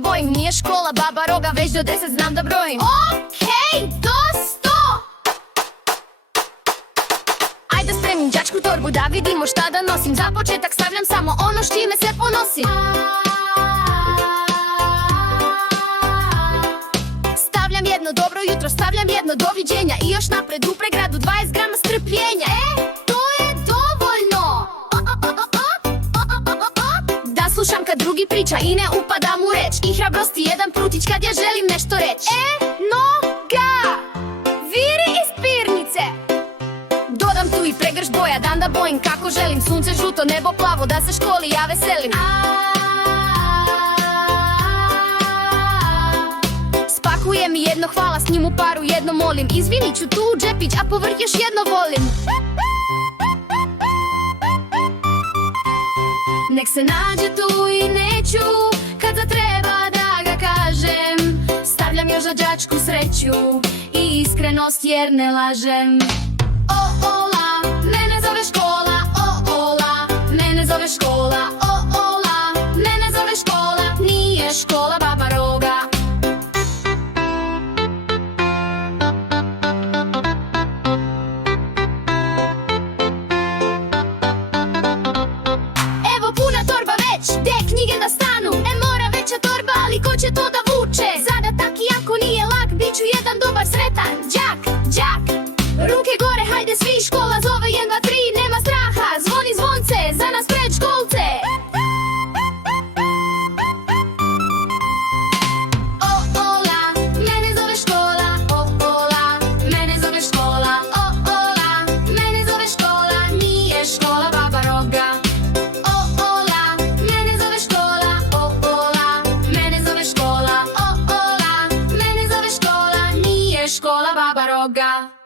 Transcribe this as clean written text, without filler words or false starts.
bojim, nije škola Baba Roga, već do 10 znam da brojim. Okej, do 100. Ajde spremim đačku torbu da vidimo šta da nosim. Za početak stavljam samo ono s čime se ponosim. Stavljam jedno dobro jutro, stavljam jedno doviđenja i još napred u pregradu 20 grama strpljenja. To je dovoljno. Da slušam kad drugi priča i ne upadam u reč. I hrabrosti jedan prutić kad ja želim nešto reći. Noga viri iz pirnice. Dodam tu i pregrš boja, dan da bojim kako želim. Sunce žuto, nebo plavo, da se školi ja veselim. Spakujem i jedno hvala, s njim u paru jedno molim. Izvinit ću tu džepić, a povrh još jedno volim. Nek se nađe tu i neću, kad zatreba da ga kažem. Stavljam još za đačku sreću i iskrenost jer ne lažem. O-ola, mene zove škola, o-ola, mene zove škola, o-ola, mene zove škola, nije škola Baba Roga. Evo puna torba već, gde knjige da stanu? Mora veća torba, ali ko će to da vuče? Zadatak iako nije lak, bit ću jedan dobar sretan đak, đak. Ruke gore, hajde svi, škola zove 1, 2, 3, nema straha, zvoni zvonce, za nas predškolce. O-ola, mene zove škola, o-ola, mene zove škola, o-ola, mene zove škola, nije škola Baba Roga. O-ola, mene zove škola, o-ola, mene zove škola, o-ola, mene zove škola, nije škola Baba Roga.